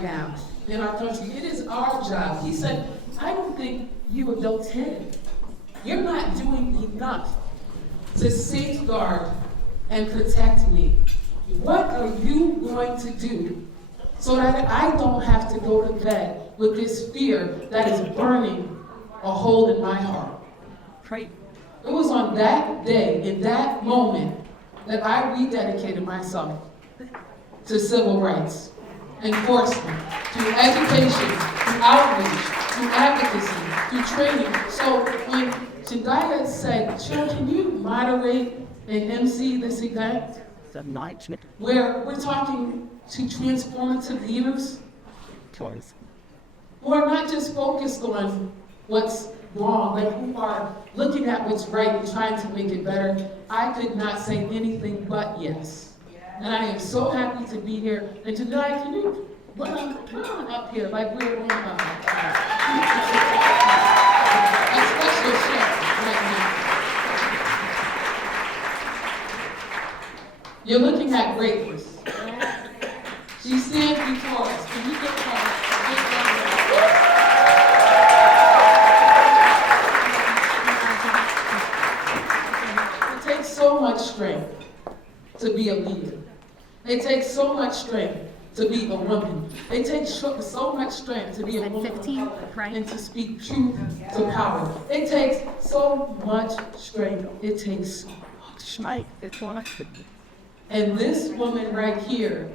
right now in our country. It is our job. He said, I don't think you adults-headed. You're not doing enough to safeguard and protect me. What are you going to do so that I don't have to go to bed with this fear that is burning a hole in my heart? Right. It was on that day, in that moment, that I rededicated myself to civil rights, enforcement, to education, to outreach, to advocacy, to training. So when Jodi said, Cheryl, can you moderate and Emcee this event? Where we're talking to transformative leaders who are not just focused on what's wrong, but who are looking at what's right and trying to make it better. I could not say anything but yes. And I am so happy to be here. And Jodi, can you come on up here like we're on a special chef right now. You're looking at greatness. She stands before us. Can you get her? It takes so much strength to be a leader. It takes so much strength to be a woman. It takes so much strength to be a woman and to speak truth to power. It takes so much strength. It takes so much strength. And this woman right here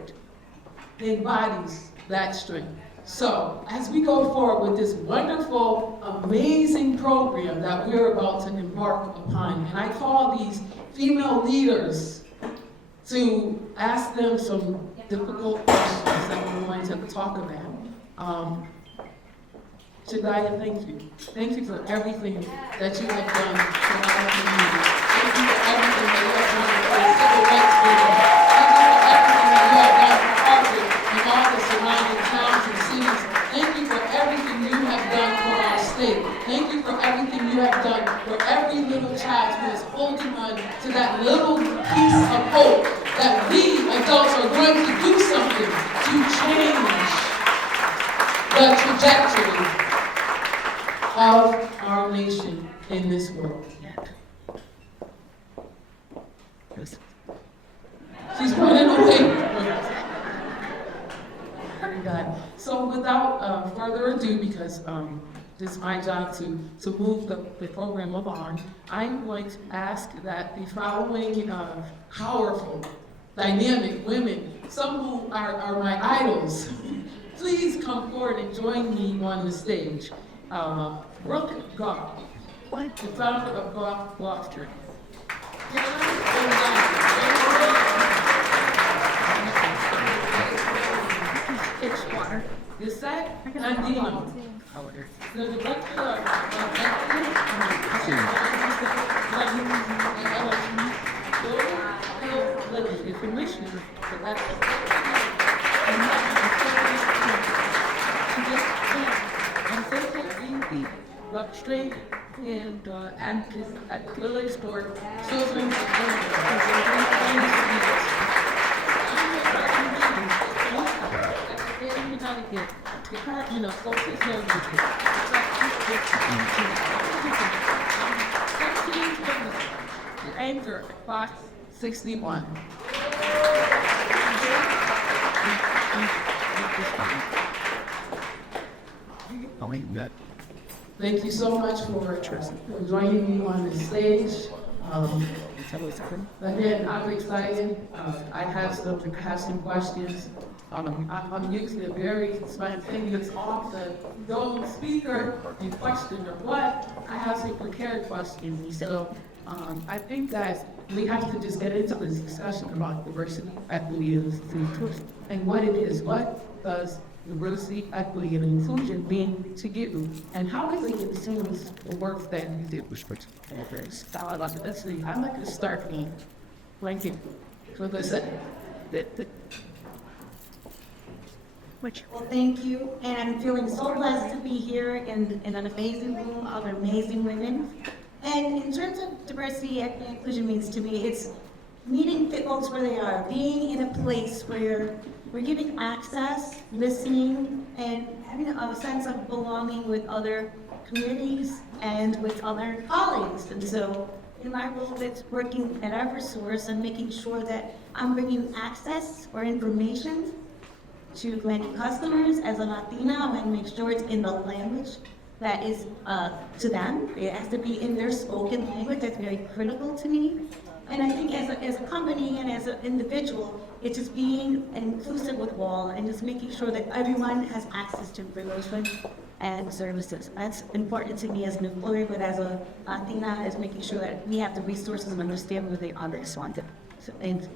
embodies that strength. So, as we go forward with this wonderful, amazing program that we're about to embark upon, and I call these female leaders to ask them some difficult questions that we're going to talk about. Jodi, thank you. Thank you for everything that you have done for our community. Thank you for everything that you have done for the civil rights movement. Thank you for everything that you have done for Harvard and all the surrounding towns and cities. Thank you for everything you have done for our state. Thank you for everything you have done for every little child who is holding on to that little piece of hope that we adults are going to do something to change the trajectory of our nation in this world. She's running away. So without further ado, because it's my job to move the program along, I'm going to ask that the following powerful, dynamic women, some who are my idols, please come forward and join me on the stage. Brooke, Goff, the founder of Goff Tree. Lissette, Andino, the director of Hill-Lilly, the commissioner for that. Rock Street and at Lily Store, children Department of Social Services. Anchor, Box 61. Thank you so much for joining me on the stage. Again, I'm excited. I have some questions. I'm usually a very spontaneous author, no speaker in question or what. I have some prepared questions. So I think that we have to just get into this discussion about diversity, equity, and inclusion, and what it is. What does diversity, equity, and inclusion mean to you? And how does it influence the work that you do? I'd like to start with thank you for Lissette. Well, thank you, and I'm feeling so blessed to be here in an amazing room of amazing women. And in terms of diversity, equity, and inclusion means to me, it's meeting folks where they are, being in a place where we're giving access, listening, and having a sense of belonging with other communities and with other colleagues. And so in my role that's working at Eversource, I'm making sure that I'm bringing access or information to many customers. As a Latina, I want to make sure it's in the language that is to them. It has to be in their spoken language. That's very critical to me. And I think as a company and as an individual, it's just being inclusive with all and just making sure that everyone has access to information and services. That's important to me as an employer, but as a Latina, is making sure that we have the resources and understand where they are responded. So, and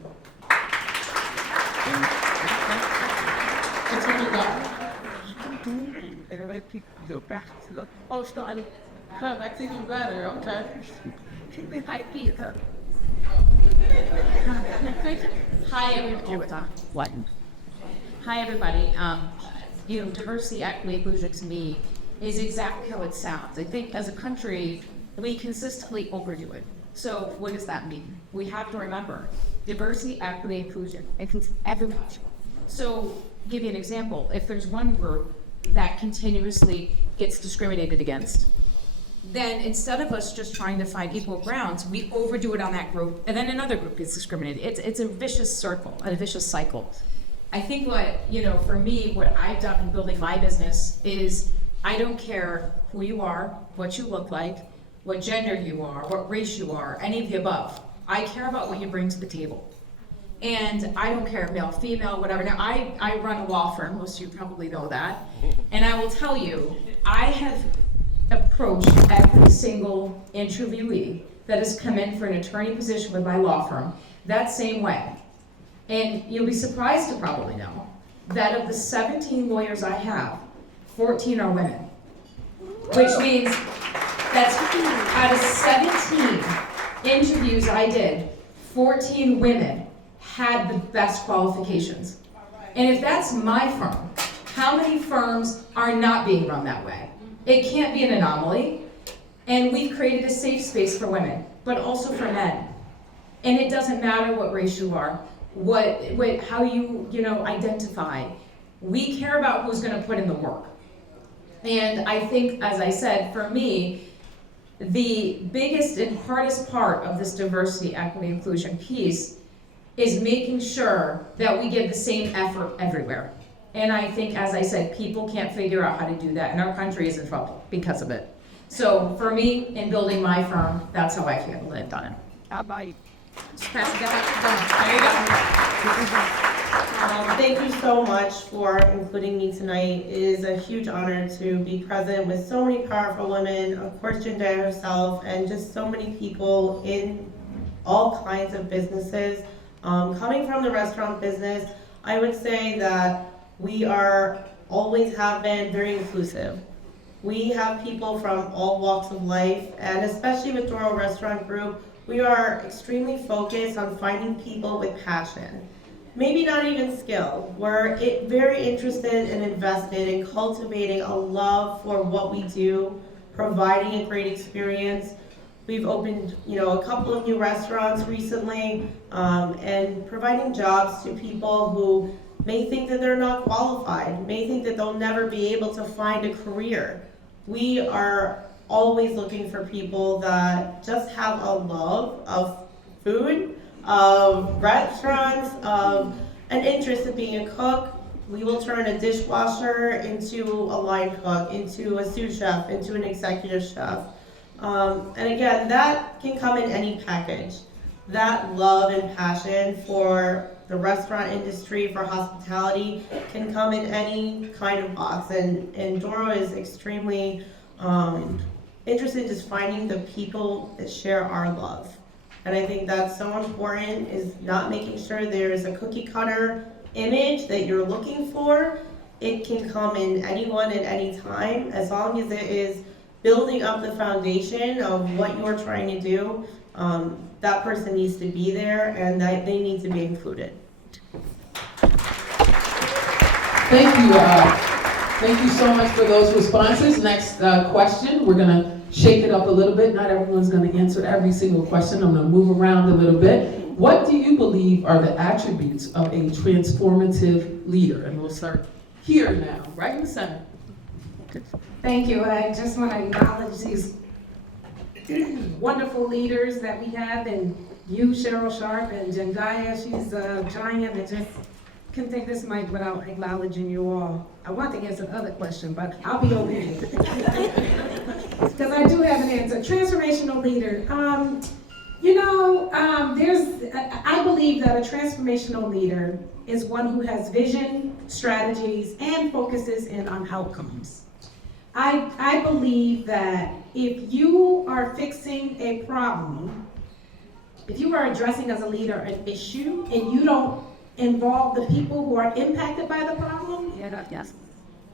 everybody go back to the started. That's even better, okay? Hi, everyone. Hi, everybody. Diversity, equity, inclusion to me is exactly how it sounds. I think as a country, we consistently overdo it. So what does that mean? We have to remember diversity, equity, inclusion. It's everyone. So give you an example. If there's one group that continuously gets discriminated against, then instead of us just trying to find equal grounds, we overdo it on that group, and then another group gets discriminated. It's a vicious circle, a vicious cycle. I think what, for me, what I've done in building my business is I don't care who you are, what you look like, what gender you are, what race you are, any of the above. I care about what you bring to the table. And I don't care, male, female, whatever. Now, I run a law firm, most of you probably know that. And I will tell you, I have approached every single interviewee that has come in for an attorney position with my law firm that same way. And you'll be surprised to probably know that of the 17 lawyers I have, 14 are women. Which means that's out of 17 interviews I did, 14 women had the best qualifications. And if that's my firm, how many firms are not being run that way? It can't be an anomaly. And we've created a safe space for women, but also for men. And it doesn't matter what race you are, how you identify. We care about who's gonna put in the work. And I think, as I said, for me, the biggest and hardest part of this diversity, equity, inclusion piece is making sure that we give the same effort everywhere. And I think, as I said, people can't figure out how to do that, and our country is in trouble because of it. So for me, in building my firm, that's how I handle it, done. How about you? Pass it down. Thank you so much for including me tonight. It is a huge honor to be present with so many powerful women, of course Andrea herself, and just so many people in all kinds of businesses. Coming from the restaurant business, I would say that we always have been very inclusive. We have people from all walks of life, and especially with Doro Restaurant Group, we are extremely focused on finding people with passion. Maybe not even skill. We're very interested and invested in cultivating a love for what we do, providing a great experience. We've opened, a couple of new restaurants recently, and providing jobs to people who may think that they're not qualified, may think that they'll never be able to find a career. We are always looking for people that just have a love of food, of restaurants, of an interest in being a cook. We will turn a dishwasher into a line cook, into a sous chef, into an executive chef. And again, that can come in any package. That love and passion for the restaurant industry, for hospitality, can come in any kind of box. And Doro is extremely interested in just finding the people that share our love. And I think that's so important, is not making sure there's a cookie cutter image that you're looking for. It can come in anyone at any time, as long as it is building up the foundation of what you're trying to do. That person needs to be there, and that they need to be included. Thank you. Thank you so much for those responses. Next question, we're gonna shake it up a little bit. Not everyone's gonna answer every single question. I'm gonna move around a little bit. What do you believe are the attributes of a transformative leader? And we'll start here now, right in the center. Thank you. I just want to acknowledge these wonderful leaders that we have, and you, Cheryl Sharp, and Jendaya. She's a giant. I just can take this mic without acknowledging you all. I want to answer the other question, but I'll be obedient. Because I do have an answer. Transformational leader. I believe that a transformational leader is one who has vision, strategies, and focuses in on outcomes. I believe that if you are fixing a problem, if you are addressing as a leader an issue, and you don't involve the people who are impacted by the problem,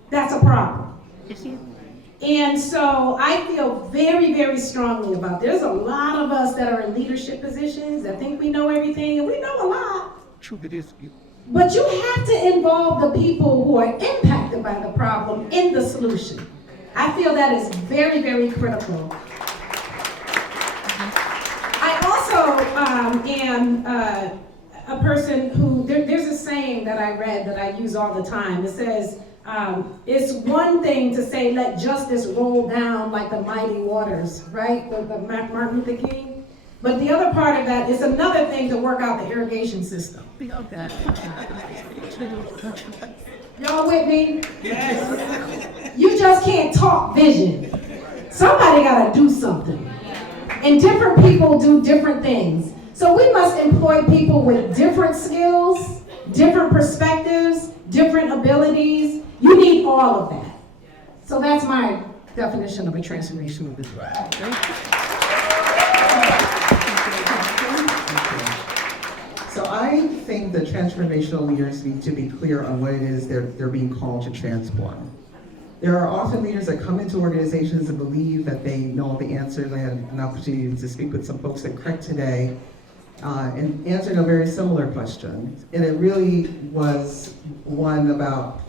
that's a problem. And so I feel very, very strongly about, there's a lot of us that are in leadership positions that think we know everything, and we know a lot. True, it is. But you have to involve the people who are impacted by the problem in the solution. I feel that is very, very critical. I also am a person who, there's a saying that I read that I use all the time. It says, it's one thing to say, let justice roll down like the mighty waters, right? The Martin Luther King. But the other part of that is another thing to work out the irrigation system. Y'all with me? Yes. You just can't talk vision. Somebody gotta do something. And different people do different things. So we must employ people with different skills, different perspectives, different abilities. You need all of that. So that's my definition of a transformational leader. So I think that transformational leaders need to be clear on what it is they're being called to transform. There are often leaders that come into organizations and believe that they know all the answers. I had an opportunity to speak with some folks at CREC today and answered a very similar question. And it really was one about,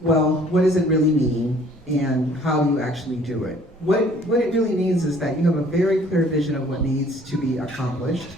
well, what does it really mean and how do you actually do it? What it really means is that you have a very clear vision of what needs to be accomplished.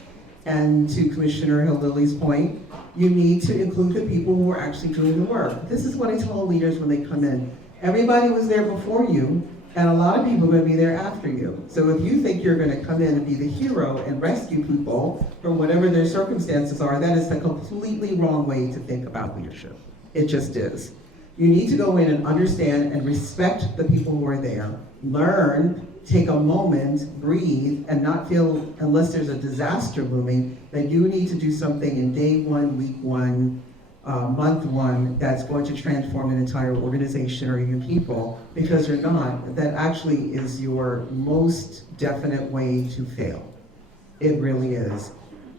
And to Commissioner Hill-Lilly's point, you need to include the people who are actually doing the work. This is what I tell leaders when they come in. Everybody was there before you, and a lot of people are going to be there after you. So if you think you're going to come in and be the hero and rescue people from whatever their circumstances are, that is the completely wrong way to think about leadership. It just is. You need to go in and understand and respect the people who are there, learn, take a moment, breathe, and not feel, unless there's a disaster looming, that you need to do something in day one, week one, month one, that's going to transform an entire organization or even people, because you're not. That actually is your most definite way to fail. It really is.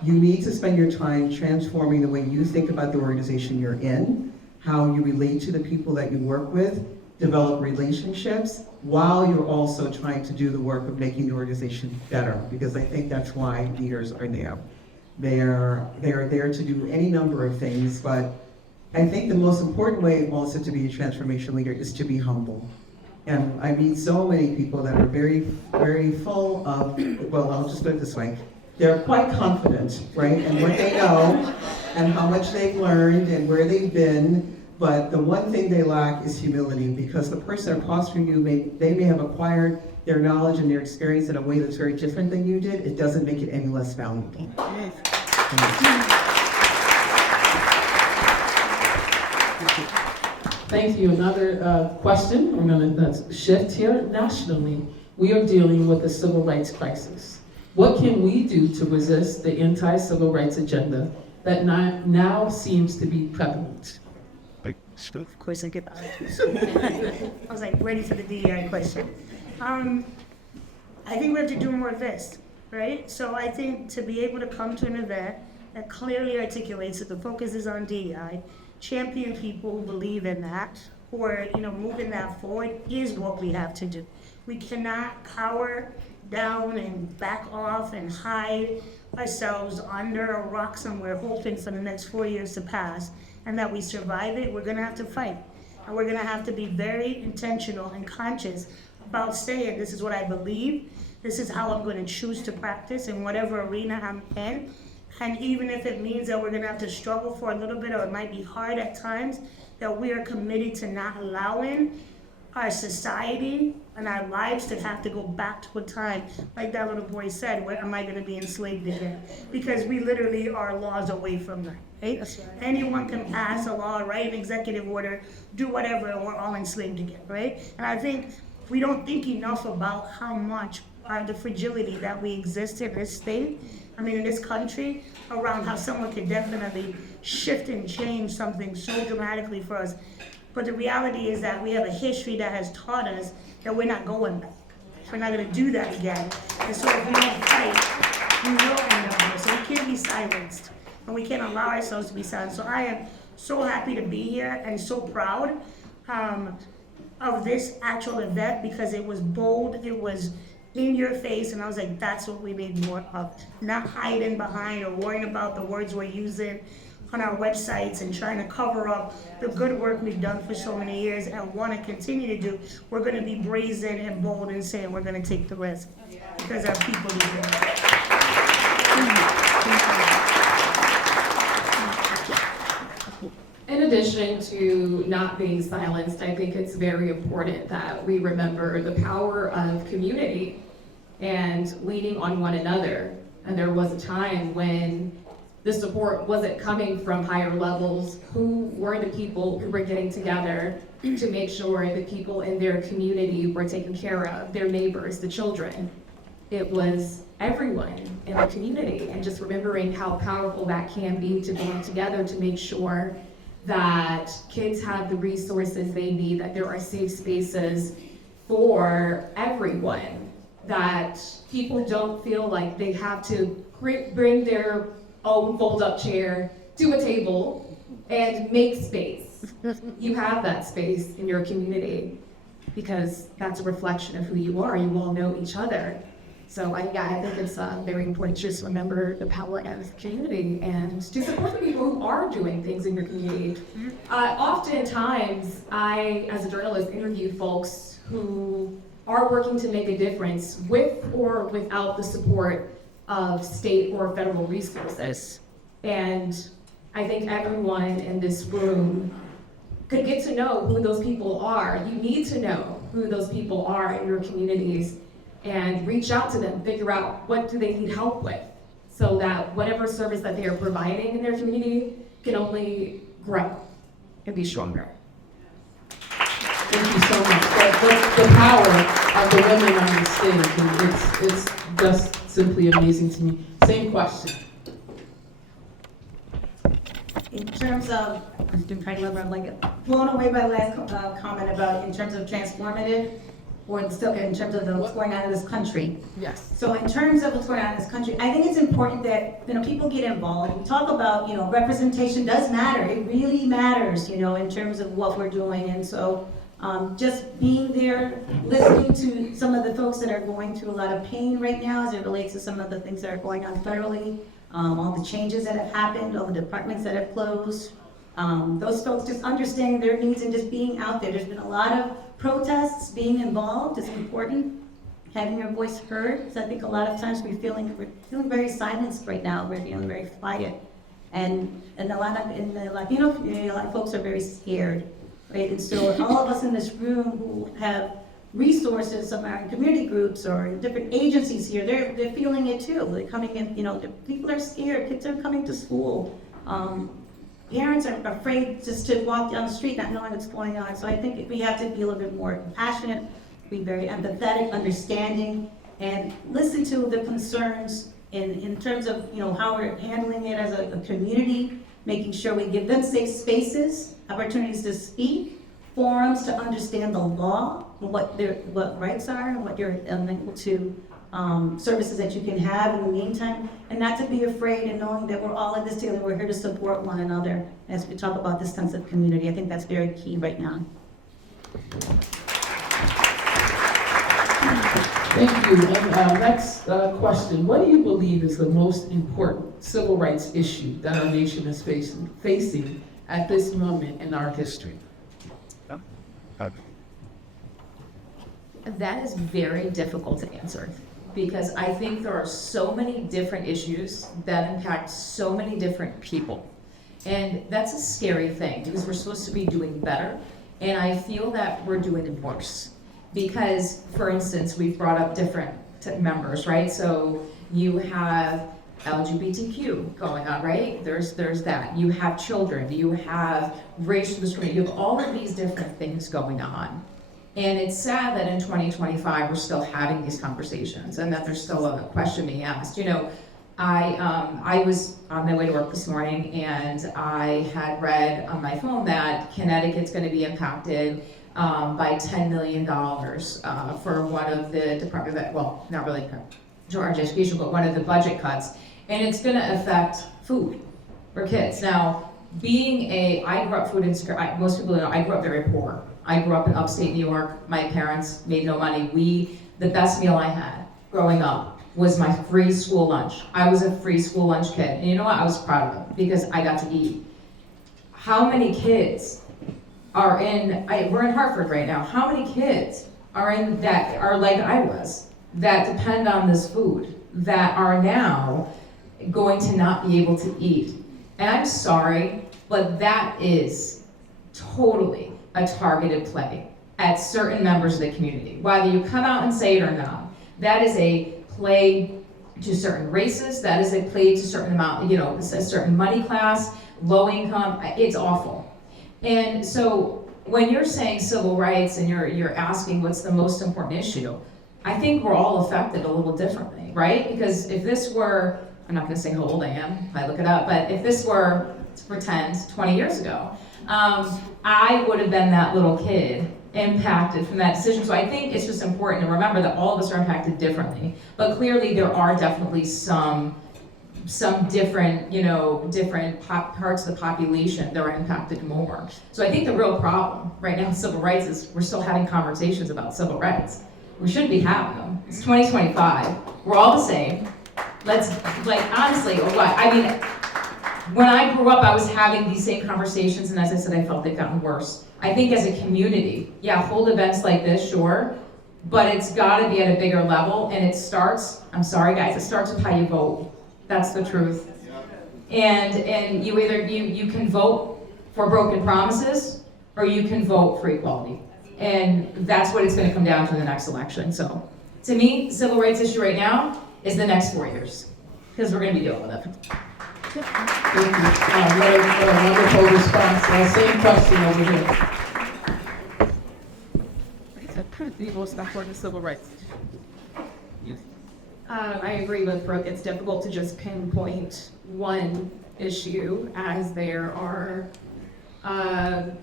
You need to spend your time transforming the way you think about the organization you're in, how you relate to the people that you work with, develop relationships, while you're also trying to do the work of making the organization better, because I think that's why leaders are there. They are there to do any number of things, but I think the most important way also to be a transformation leader is to be humble. And I meet so many people that are very, very full of, well, I'll just put it this way, they're quite confident, right, in what they know and how much they've learned and where they've been. But the one thing they lack is humility, because the person across from you, they may have acquired their knowledge and their experience in a way that's very different than you did. It doesn't make it any less valuable. Thank you. Another question. We're going to shift here. Nationally, we are dealing with a civil rights crisis. What can we do to resist the anti-civil rights agenda that now seems to be prevalent? Of course I get I was like ready for the DEI question. I think we have to do more of this, right? So I think to be able to come to an event that clearly articulates that the focus is on DEI, champion people who believe in that, who are, moving that forward, is what we have to do. We cannot cower down and back off and hide ourselves under a rock somewhere hoping for the next 4 years to pass and that we survive it. We're gonna have to fight. And we're gonna have to be very intentional and conscious about saying, this is what I believe, this is how I'm gonna choose to practice in whatever arena I'm in, And even if it means that we're gonna have to struggle for a little bit, or it might be hard at times, that we are committed to not allowing our society and our lives to have to go back to a time, like that little boy said, where am I gonna be enslaved again? Because we literally are laws away from that, right? That's right. Anyone can pass a law, write an executive order, do whatever, and we're all enslaved again, right? And I think we don't think enough about how much the fragility that we exist in this state, in this country, around how someone could definitely shift and change something so dramatically for us. But the reality is that we have a history that has taught us that we're not going back. We're not gonna do that again. And so if we don't fight, we will end up there. So we can't be silenced, and we can't allow ourselves to be silenced. So I am so happy to be here and so proud of this actual event, because it was bold, it was in your face, and I was like, that's what we need more of. Not hiding behind or worrying about the words we're using on our websites and trying to cover up the good work we've done for so many years and want to continue to do. We're going to be brazen and bold and saying we're going to take the risk because our people need it. In addition to not being silenced, I think it's very important that we remember the power of community and leaning on one another. And there was a time when the support wasn't coming from higher levels. Who were the people who were getting together to make sure the people in their community were taken care of, their neighbors, the children? It was everyone in the community, and just remembering how powerful that can be to bring together to make sure that kids have the resources they need, that there are safe spaces for everyone, that people don't feel like they have to bring their own fold-up chair to a table and make space. You have that space in your community because that's a reflection of who you are. You all know each other. So I think it's very important to just remember the power of the community and to support the people who are doing things in your community. Oftentimes, I, as a journalist, interview folks who are working to make a difference with or without the support of state or federal resources. And I think everyone in this room could get to know who those people are. You need to know who those people are in your communities and reach out to them, figure out what do they need help with, so that whatever service that they are providing in their community can only grow and be stronger. Thank you so much. That's the power of the women on the stage, and it's just simply amazing to me. Same question. In terms of, I'm trying to remember, I'm like blown away by the last comment about in terms of transformative, or still in terms of what's going on in this country. Yes. So in terms of what's going on in this country, I think it's important that people get involved. We talk about representation does matter. It really matters, in terms of what we're doing. And so just being there, listening to some of the folks that are going through a lot of pain right now as it relates to some of the things that are going on federally, all the changes that have happened, all the departments that have closed. Those folks just understanding their needs and just being out there. There's been a lot of protests. Being involved is important. Having your voice heard. So I think a lot of times we're feeling very silenced right now. We're feeling very quiet, and a lot of in the Latino community, a lot of folks are very scared, right? And so all of us in this room who have resources, some are in community groups or in different agencies here, they're feeling it too. They're coming in. People are scared. Kids are coming to school. Parents are afraid just to walk down the street not knowing what's going on. So I think we have to be a little bit more compassionate, be very empathetic, understanding, and listen to the concerns in terms of how we're handling it as a community, making sure we give them safe spaces, opportunities to speak, forums to understand the law, what rights are, and what you're able to services that you can have in the meantime, and not to be afraid, and knowing that we're all in this together. We're here to support one another as we talk about this sense of community. I think that's very key right now. Thank you. And next question. What do you believe is the most important civil rights issue that our nation is facing at this moment in our history? That is very difficult to answer. because I think there are so many different issues that impact so many different people. And that's a scary thing, because we're supposed to be doing better, and I feel that we're doing worse. Because, for instance, we've brought up different members, right? So you have LGBTQ going on, right? There's that. You have children, you have racial discrimination, you have all of these different things going on. And it's sad that in 2025, we're still having these conversations, and that there's still a question being asked. You know, I was on my way to work this morning, and I had read on my phone that Connecticut's gonna be impacted by $10 million for one of the Department of, well, not really Georgia Education, but one of the budget cuts, and it's gonna affect food for kids. Now, I grew up food insecure, most people know, I grew up very poor. I grew up in upstate New York. My parents made no money. The best meal I had growing up was my free school lunch. I was a free school lunch kid, and you know what? I was proud of it, because I got to eat. How many kids are we're in Hartford right now, how many kids are like I was, that depend on this food, that are now going to not be able to eat? And I'm sorry, but that is totally a targeted play at certain members of the community. Whether you come out and say it or not, that is a play to certain races, that is a play to certain amount, a certain money class, low income, it's awful. And so when you're saying civil rights and you're asking what's the most important issue, I think we're all affected a little differently, right? Because if this were, I'm not gonna say how old I am, I look it up, but if this were, let's pretend, 20 years ago, I would have been that little kid impacted from that decision. So I think it's just important to remember that all of us are impacted differently, but clearly there are definitely some different, different parts of the population that are impacted more. So I think the real problem right now with civil rights is we're still having conversations about civil rights. We shouldn't be having them. It's 2025. We're all the same. Let's, honestly, or what? I mean, when I grew up, I was having these same conversations, and as I said, I felt they've gotten worse. I think as a community, hold events like this, sure, but it's gotta be at a bigger level, and it starts, I'm sorry guys, it starts with how you vote. That's the truth. And you either, you can vote for broken promises, or you can vote for equality. And that's what it's gonna come down to in the next election. So, to me, the civil rights issue right now is the next 4 years, because we're gonna be dealing with it. Thank you. What a wonderful response. Same question over here. People stop working civil rights. I agree with Brooke. It's difficult to just pinpoint one issue, as there are a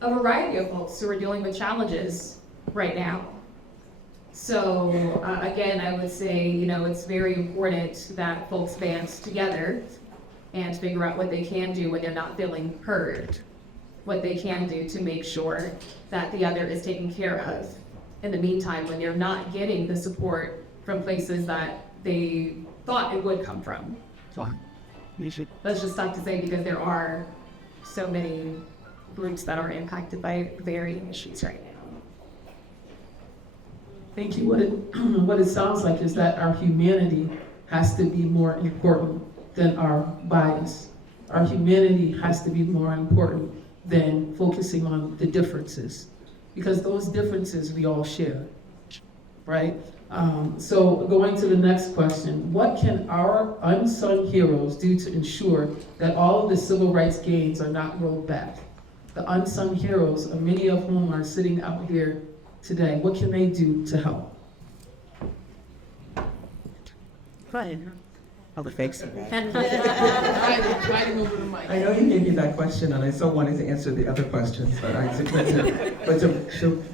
variety of folks who are dealing with challenges right now. So again, I would say, it's very important that folks band together and figure out what they can do when they're not feeling heard, what they can do to make sure that the other is taken care of in the meantime, when they're not getting the support from places that they thought it would come from. That's just tough to say, because there are so many groups that are impacted by varying issues right now. Thank you. What it sounds like is that our humanity has to be more important than our bias. Our humanity has to be more important than focusing on the differences, because those differences we all share, right? So going to the next question, what can our unsung heroes do to ensure that all of the civil rights gains are not rolled back? The unsung heroes, many of whom are sitting out here today, what can they do to help? Fine. I'll fix it. I I know you gave me that question, and I so wanted to answer the other questions, but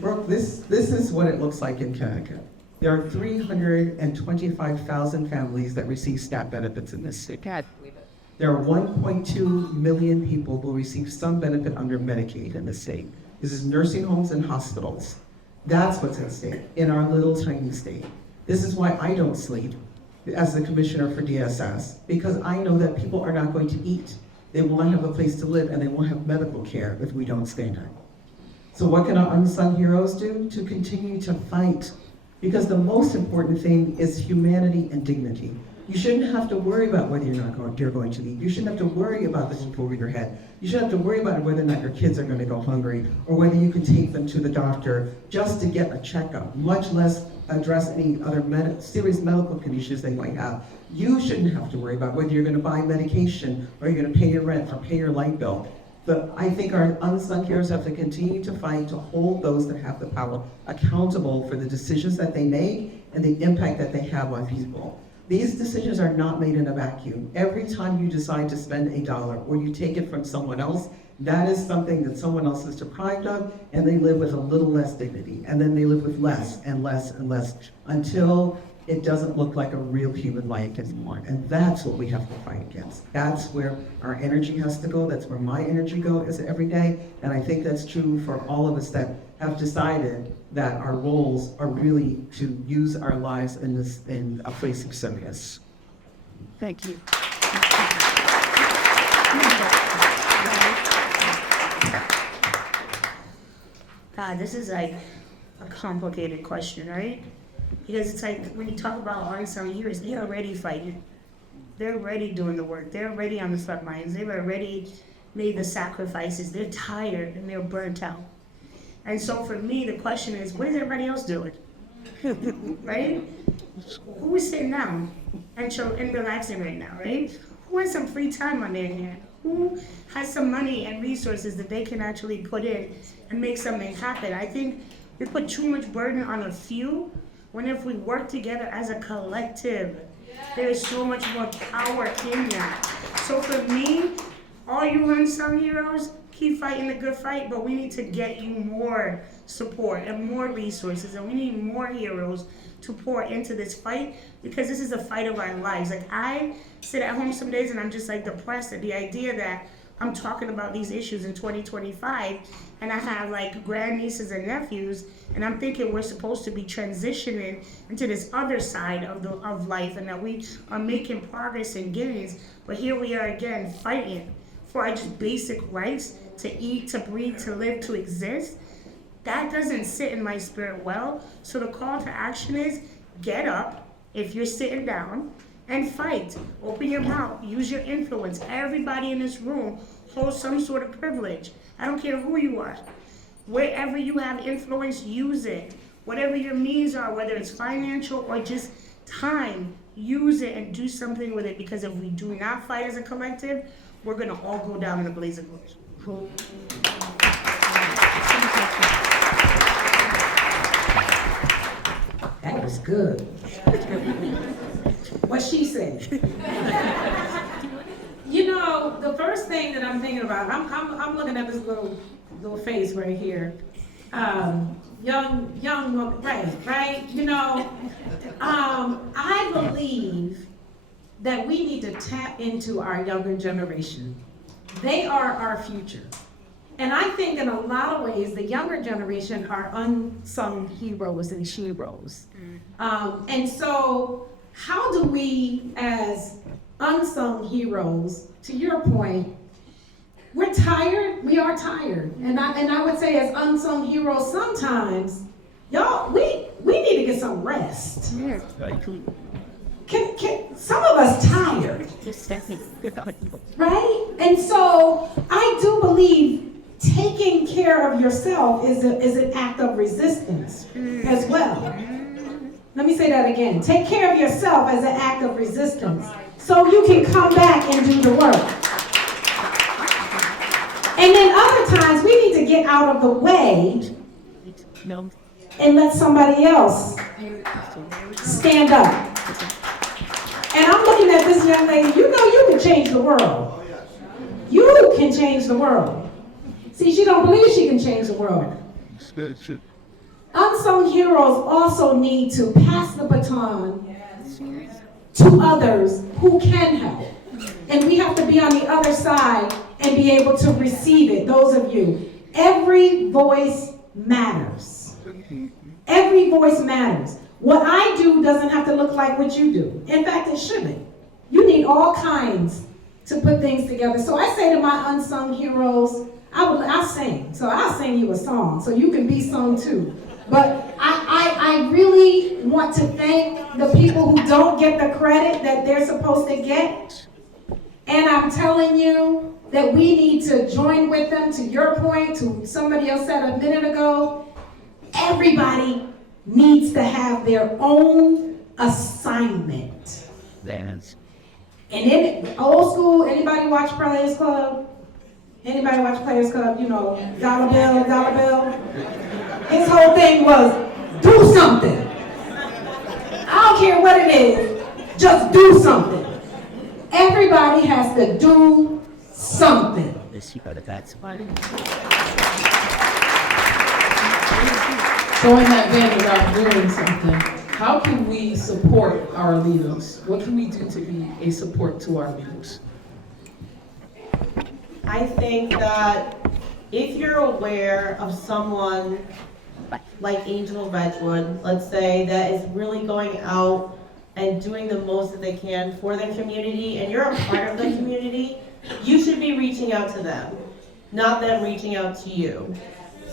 Brooke, this is what it looks like in Connecticut. There are 325,000 families that receive SNAP benefits in this state. There are 1.2 million people who receive some benefit under Medicaid in the state. This is nursing homes and hospitals. That's what's at stake in our little tiny state. This is why I don't sleep as the commissioner for DSS, because I know that people are not going to eat. They will not have a place to live, and they won't have medical care if we don't stay there. So what can our unsung heroes do? To continue to fight, Because the most important thing is humanity and dignity. You shouldn't have to worry about whether you're going to eat. You shouldn't have to worry about the roof over your head. You shouldn't have to worry about whether or not your kids are going to go hungry, or whether you can take them to the doctor just to get a checkup, much less address any other serious medical conditions they might have. You shouldn't have to worry about whether you're going to buy medication, or you're going to pay your rent, or pay your light bill. I think our unsung heroes have to continue to fight to hold those that have the power accountable for the decisions that they make and the impact that they have on people. These decisions are not made in a vacuum. Every time you decide to spend $1 or you take it from someone else, that is something that someone else is deprived of, and they live with a little less dignity. And then they live with less and less and less until it doesn't look like a real human life anymore. And that's what we have to fight against. That's where our energy has to go. That's where my energy goes every day. And I think that's true for all of us that have decided that our roles are really to use our lives in a place of service. Thank you. God, this is like a complicated question, right? Because it's like when you talk about unsung heroes, they're already fighting. They're already doing the work. They're already on the front lines. They've already made the sacrifices. They're tired and they're burnt out. And so for me, the question is, what is everybody else doing? Right? Who is sitting down and relaxing right now, right? Who has some free time on their hand? Who has some money and resources that they can actually put in and make something happen? I think we put too much burden on a few, when if we work together as a collective, there is so much more power in that. So for me, all you unsung heroes, keep fighting the good fight, but we need to get you more support and more resources, and we need more heroes to pour into this fight, because this is a fight of our lives. Like, I sit at home some days and I'm just like depressed at the idea that I'm talking about these issues in 2025, and I have like grandnieces and nephews, and I'm thinking we're supposed to be transitioning into this other side of life, and that we are making progress and gains, but here we are again fighting for our just basic rights to eat, to breathe, to live, to exist. That doesn't sit in my spirit well. So the call to action is, get up if you're sitting down and fight. Open your mouth, use your influence. Everybody in this room holds some sort of privilege. I don't care who you are. Wherever you have influence, use it. Whatever your means are, whether it's financial or just time, use it and do something with it, because if we do not fight as a collective, we're gonna all go down in a blaze of glory. Cool. That was good. What she said. You know, the first thing that I'm thinking about, I'm looking at this little face right here. Young woman, right? You know, I believe that we need to tap into our younger generation. They are our future. And I think in a lot of ways, the younger generation are unsung heroes and sheroes. And so how do we, as unsung heroes, to your point, we're tired, we are tired. And I would say as unsung heroes, sometimes, y'all, we need to get some rest. Can some of us tired, right? And so I do believe taking care of yourself is an act of resistance as well. Let me say that again. Take care of yourself as an act of resistance, so you can come back and do the work. And then other times we need to get out of the way and let somebody else stand up. And I'm looking at this young lady, you know you can change the world. You can change the world. See, she don't believe she can change the world. Unsung heroes also need to pass the baton to others who can help. And we have to be on the other side and be able to receive it, those of you. Every voice matters. Every voice matters. What I do doesn't have to look like what you do. In fact, it shouldn't. You need all kinds to put things together. So I say to my unsung heroes, I sing. So I'll sing you a song so you can be sung too. But I I really want to thank the people who don't get the credit that they're supposed to get. And I'm telling you that we need to join with them. To your point, to somebody else said a minute ago, everybody needs to have their own assignment. Dance. And in old school, anybody watch Players Club? Anybody watch Players Club? You know, dollar bill, dollar bill. His whole thing was, do something. I don't care what it is, just do something. Everybody has to do something. So in that vein about doing something, how can we support our leaders? What can we do to be a support to our leaders? I think that if you're aware of someone like Angel of Edgewood, let's say, that is really going out and doing the most that they can for their community, and you're a part of the community, you should be reaching out to them, not them reaching out to you.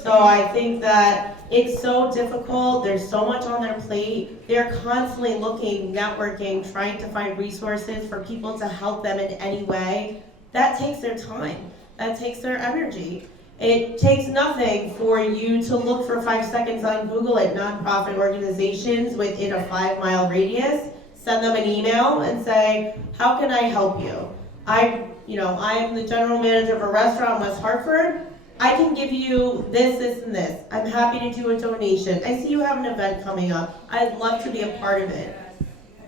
So I think that it's so difficult, there's so much on their plate, they're constantly looking, networking, trying to find resources for people to help them in any way. That takes their time, that takes their energy. It takes nothing for you to look for 5 seconds on Google at nonprofit organizations within a 5-mile radius, send them an email and say, how can I help you? I am the general manager of a restaurant in West Hartford. I can give you this, this, and this. I'm happy to do a donation. I see you have an event coming up. I'd love to be a part of it.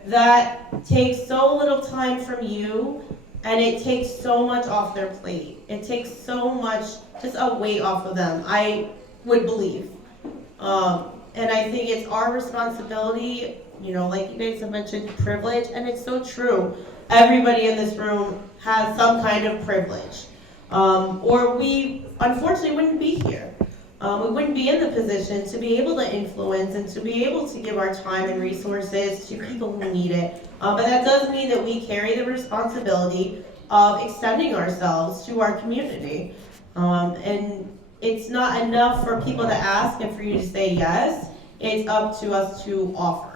That takes so little time from you, and it takes so much off their plate. It takes so much, just a weight off of them, I would believe. And I think it's our responsibility, like you guys have mentioned, privilege, and it's so true. Everybody in this room has some kind of privilege. Or we, unfortunately, wouldn't be here. We wouldn't be in the position to be able to influence and to be able to give our time and resources to people who need it. But that does mean that we carry the responsibility of extending ourselves to our community. And it's not enough for people to ask and for you to say yes. It's up to us to offer.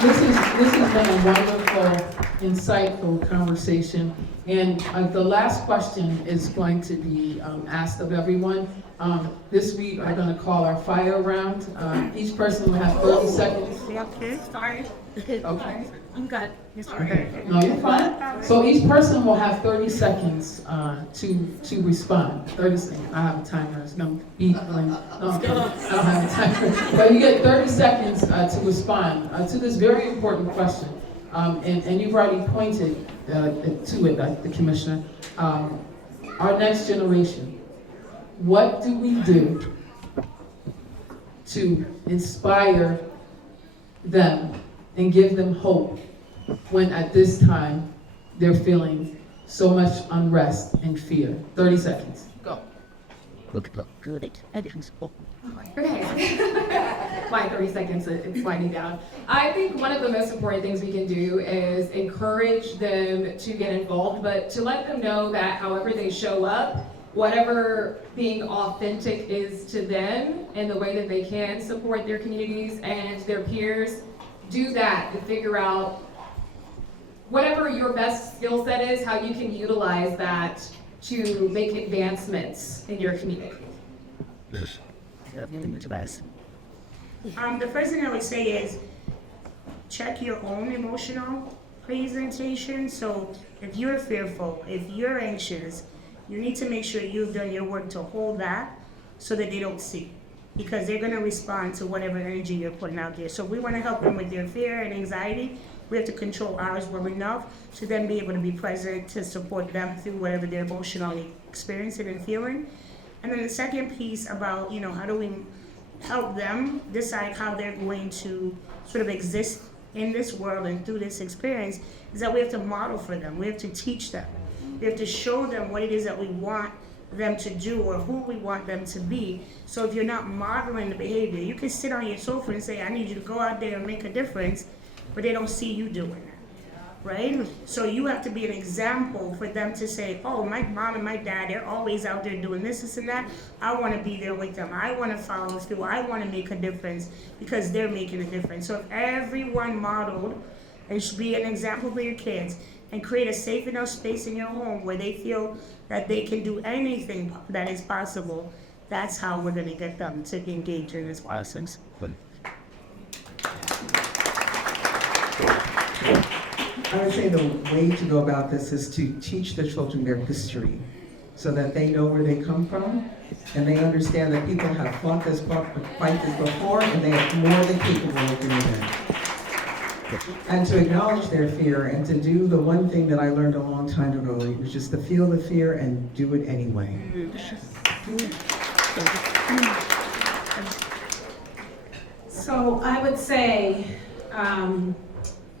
This has been a wonderful, insightful conversation. And the last question is going to be asked of everyone. This week, we're going to call our fire round. Each person will have 30 seconds. Sorry. Okay. I'm good. No, you're fine. So each person will have 30 seconds to respond. 30 seconds. I have a timer. It's going to beep. No, I'm kidding. I don't have a timer. But you get 30 seconds to respond to this very important question. And you've already pointed to it, the Commissioner. Our next generation. What do we do to inspire them and give them hope when at this time they're feeling so much unrest and fear? 30 seconds. Go. Look good. Okay. My 30 seconds is winding down. I think one of the most important things we can do is encourage them to get involved, but to let them know that however they show up, whatever being authentic is to them and the way that they can support their communities and their peers, do that and figure out whatever your best skill set is, how you can utilize that to make advancements in your community. Yes. The first thing I would say is check your own emotional presentation. So if you're fearful, if you're anxious, you need to make sure you've done your work to hold that so that they don't see, because they're going to respond to whatever energy you're putting out there. So we want to help them with their fear and anxiety. We have to control ours well enough to then be able to be present to support them through whatever they're emotionally experiencing and feeling. And then the second piece about, how do we help them decide how they're going to sort of exist in this world and through this experience, is that we have to model for them. We have to teach them. We have to show them what it is that we want them to do or who we want them to be. So if you're not modeling the behavior, you can sit on your sofa and say, I need you to go out there and make a difference, but they don't see you doing that. right? So you have to be an example for them to say, oh, my mom and my dad, they're always out there doing this and that. I want to be there with them. I want to follow through. I want to make a difference because they're making a difference. So if everyone modeled and should be an example for your kids and create a safe enough space in your home where they feel that they can do anything that is possible, that's how we're going to get them to engage in this process. I would say the way to go about this is to teach the children their history so that they know where they come from and they understand that people have fought this fight this before and they are more than capable of doing it. And to acknowledge their fear and to do the one thing that I learned a long time ago, which is to feel the fear and do it anyway. So I would say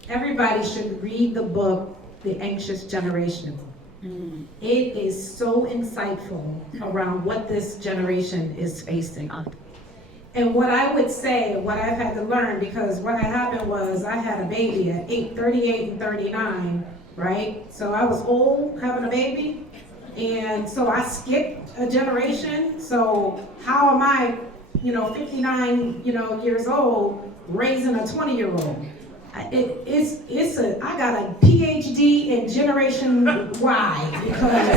everybody should read the book, The Anxious Generation. It is so insightful around what this generation is facing. And what I would say, what I've had to learn, because what had happened was I had a baby at 38 and 39, right? So I was old having a baby, and so I skipped a generation. So how am I, 59, years old, raising a 20-year-old? I got a PhD in Generation Y because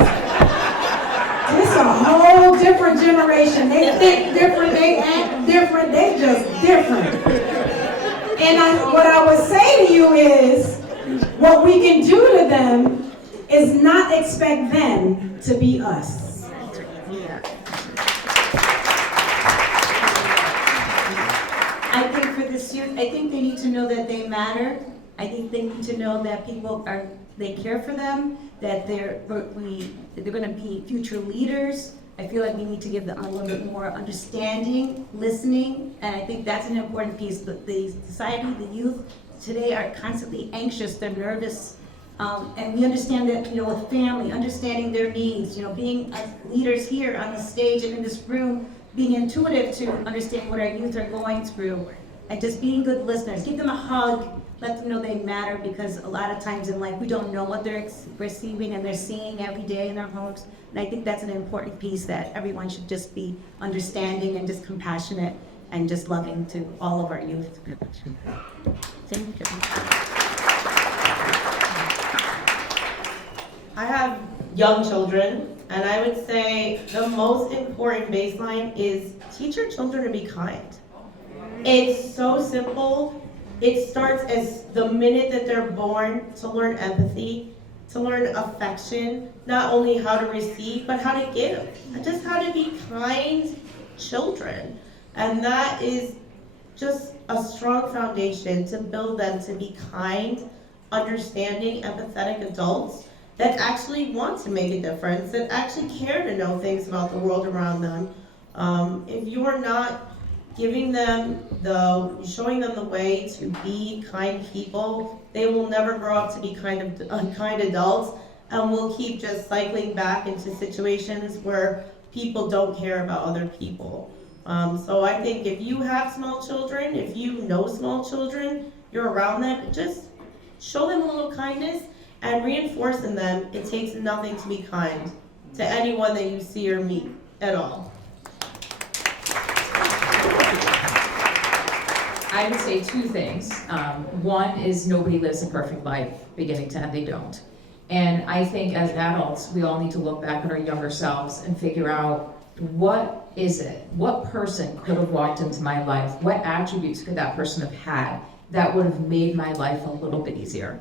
it's a whole different generation. They think different, they act different, they just different. And what I would say to you is, what we can do to them is not expect them to be us. I think for this youth, I think they need to know that they matter. I think they need to know that they care for them, that they're going to be future leaders. I feel like we need to give them a little bit more understanding, listening, and I think that's an important piece. But the society, the youth today are constantly anxious, they're nervous, and we understand that, with family, understanding their needs, being as leaders here on the stage and in this room, being intuitive to understand what our youth are going through, and just being good listeners. Give them a hug, let them know they matter, because a lot of times in life we don't know what they're receiving and they're seeing every day in their homes. And I think that's an important piece, that everyone should just be understanding and just compassionate and just loving to all of our youth. Thank you. I have young children, and I would say the most important baseline is teach your children to be kind. It's so simple. It starts as the minute that they're born, to learn empathy, to learn affection, not only how to receive, but how to give, and just how to be kind children. And that is just a strong foundation to build them to be kind, understanding, empathetic adults that actually want to make a difference, that actually care to know things about the world around them. If you are not giving them showing them the way to be kind people, they will never grow up to be kind adults, and will keep just cycling back into situations where people don't care about other people. So I think if you have small children, if you know small children, you're around them, just show them a little kindness and reinforce in them it takes nothing to be kind to anyone that you see or meet at all. I would say two things. One is nobody lives a perfect life, beginning to end, they don't. And I think as adults, we all need to look back at our younger selves and figure out, what is it? What person could have walked into my life? What attributes could that person have had that would have made my life a little bit easier?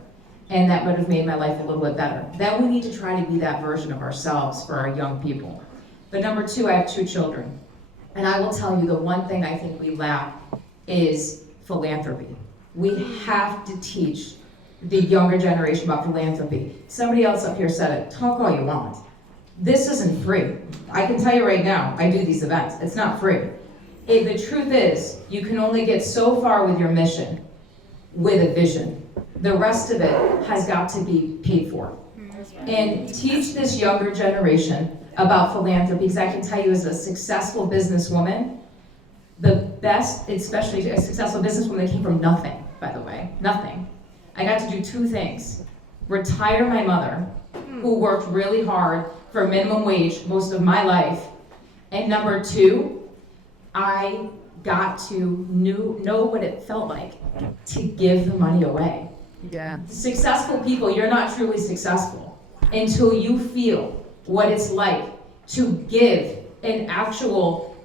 And that would have made my life a little bit better. Then we need to try to be that version of ourselves for our young people. But number two, I have two children. And I will tell you, the one thing I think we lack is philanthropy. We have to teach the younger generation about philanthropy. Somebody else up here said it, talk all you want. This isn't free. I can tell you right now, I do these events, it's not free. The truth is, you can only get so far with your mission, with a vision. The rest of it has got to be paid for. And teach this younger generation about philanthropy, because I can tell you, as a successful businesswoman, the best, especially a successful businesswoman that came from nothing, by the way, nothing. I got to do two things. retire my mother, who worked really hard for minimum wage most of my life. And number two, I got to know what it felt like to give the money away. Yeah. Successful people, you're not truly successful until you feel what it's like to give an actual,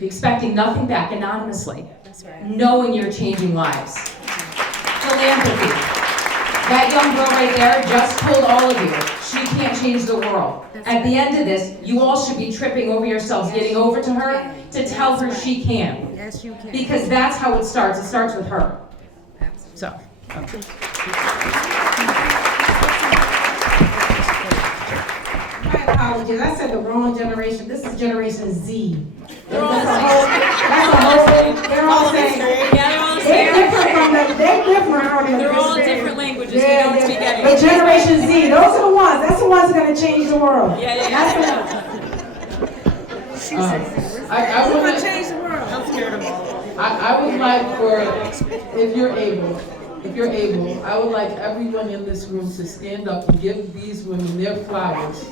expecting nothing back anonymously, knowing you're changing lives. Philanthropy. That young girl right there just told all of you she can't change the world. At the end of this, you all should be tripping over yourselves, getting over to her to tell her she can. Yes, you can. Because that's how it starts. It starts with her. So. My apologies, I said the wrong generation. This is Generation Z. They're all saying, they're different from the. They're all different languages. We don't speak any. But Generation Z, those are the ones. That's the ones that are gonna change the world. Yeah. I We're would gonna change the world. I'm scared of all. I would like for, if you're able, I would like everyone in this room to stand up and give these women their flowers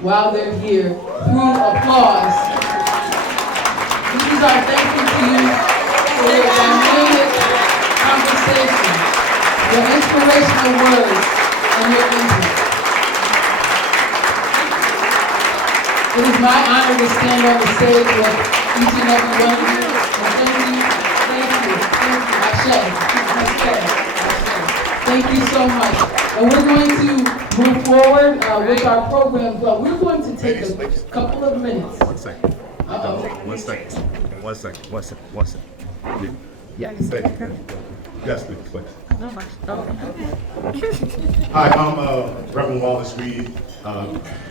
while they're here through applause. This is our thank you to you for your dynamic conversation, your inspirational words, and your input. It is my honor to stand on the stage with each and every one of you. Thank you so much. And we're going to move forward with our program, but we're going to take a couple of minutes. 1 second. Uh-oh. 1 second. 1 second. 1 second. 1 second. Yes. Thank you. Yes, please. Hi, I'm Reverend Wallace Reed,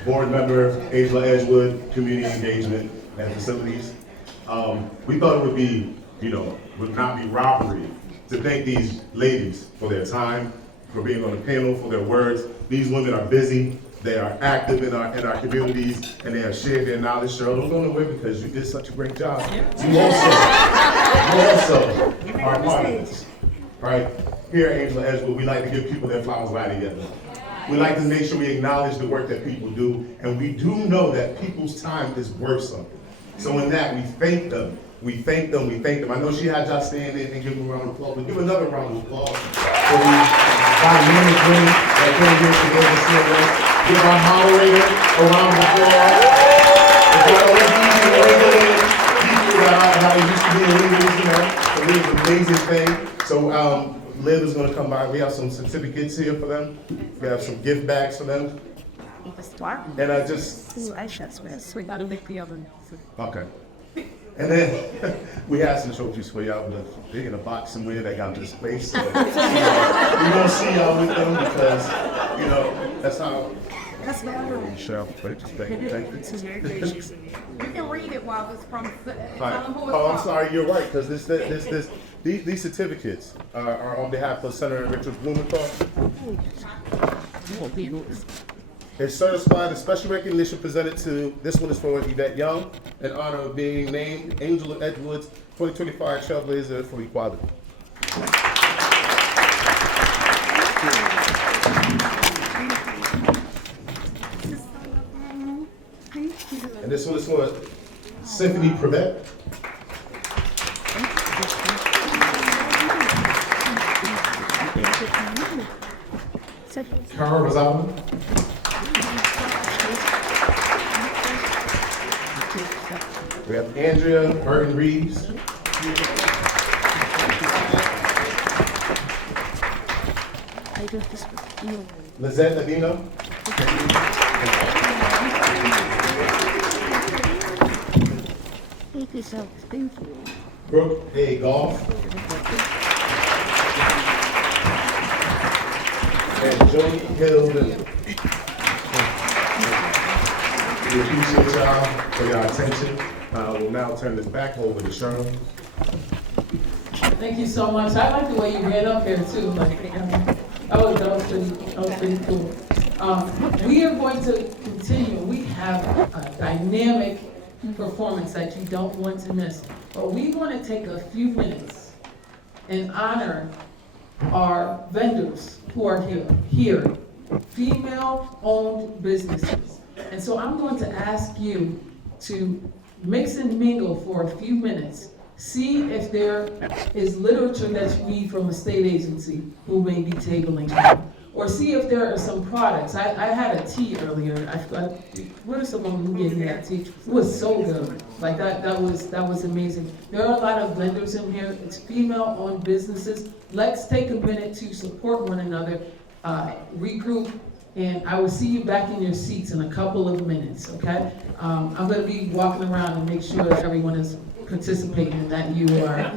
board member, Edgewood, Community Engagement and Facilities. We thought it would be, would not be robbery to thank these ladies for their time, for being on the panel, for their words. These women are busy, they are active in our communities, and they have shared their knowledge. Cheryl, don't go nowhere because you did such a great job. You also are part of this, right? Here at Angela Edgewood, we like to give people their flowers right together. We like to make sure we acknowledge the work that people do, and we do know that people's time is worth something. So in that, we thank them. We thank them. I know she had y'all stand in and give them a round of applause, but give another round of applause for the dynamic women that came here today to see us. Give our moderator a round of applause. If you're people that used to be leaders, it is an amazing thing. So Liv is going to come by. We have some certificates here for them. We have some gift bags for them. And I just... We gotta make the oven. Okay. And then we have some trophies for y'all, but they're in a box somewhere that got displaced. So, we don't see y'all with them because, that's how. That's not true. Cheryl, thank you. You can read it while it's from. Oh, I'm sorry, you're right, because these certificates are on behalf of Senator Richard Blumenthal. It certified a special recognition presented to, this one is for Yvette Young, in honor of being named Angela Edgewood's 2025 Trailblazer for Equality. And this one is for Symphony Prevet. Carl Rosado. We have Andrea, Barton, Reeves. Lissette, Andino. Brooke, A. Goff. And Jodi, Hill-Lilly. We appreciate y'all for your attention. We'll now turn this back over to Cheryl. Thank you so much. I like the way you ran up here too. That was pretty cool. We are going to continue. We have a dynamic performance that you don't want to miss. But we want to take a few minutes and honor our vendors who are here female-owned businesses. And so I'm going to ask you to mix and mingle for a few minutes. See if there is literature that you need from a state agency who may be tabling you. Or see if there are some products. I had a tea earlier. I forgot, what are some of them who gave me that tea? It was so good. Like that was amazing. There are a lot of vendors in here. It's female-owned businesses. Let's take a minute to support one another, regroup, and I will see you back in your seats in a couple of minutes, okay? I'm gonna be walking around and make sure that everyone is participating and that you are,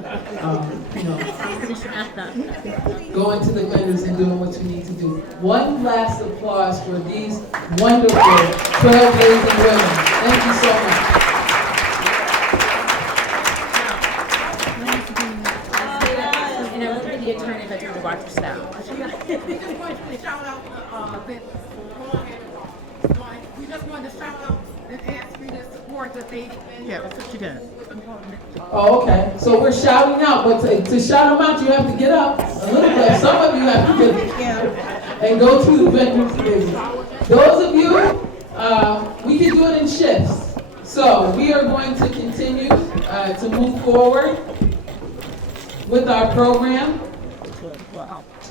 going to the vendors and doing what you need to do. One last applause for these wonderful trailblazing women. Thank you so much. And I will be the attorney that you're watch us now. We just wanted to shout out and ask you to support the thing. Yeah, that's what you got. Oh, okay. So we're shouting out, but to shout them out, you have to get up a little bit. Some of you have to get up and go to the vendors. Those of you, we can do it in shifts. So we are going to continue to move forward with our program.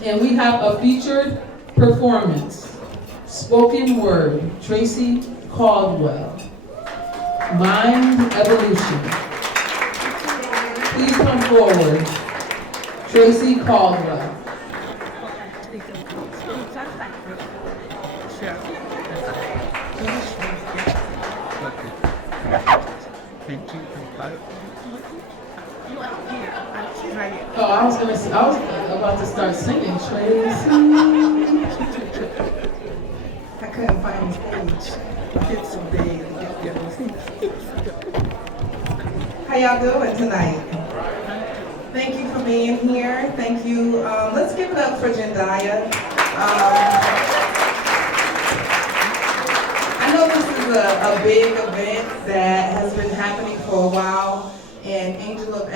And we have a featured performance, spoken word, Tracy Caldwell, Mind Evolution. Please come forward, Tracy Caldwell. Oh, I was about to start singing, Tracy. I couldn't find the stage. It's so big. How y'all doing tonight? Thank you for being here. Thank you. Let's give it up for Jendaya. I know this is a big event that has been happening for a while, and Angel of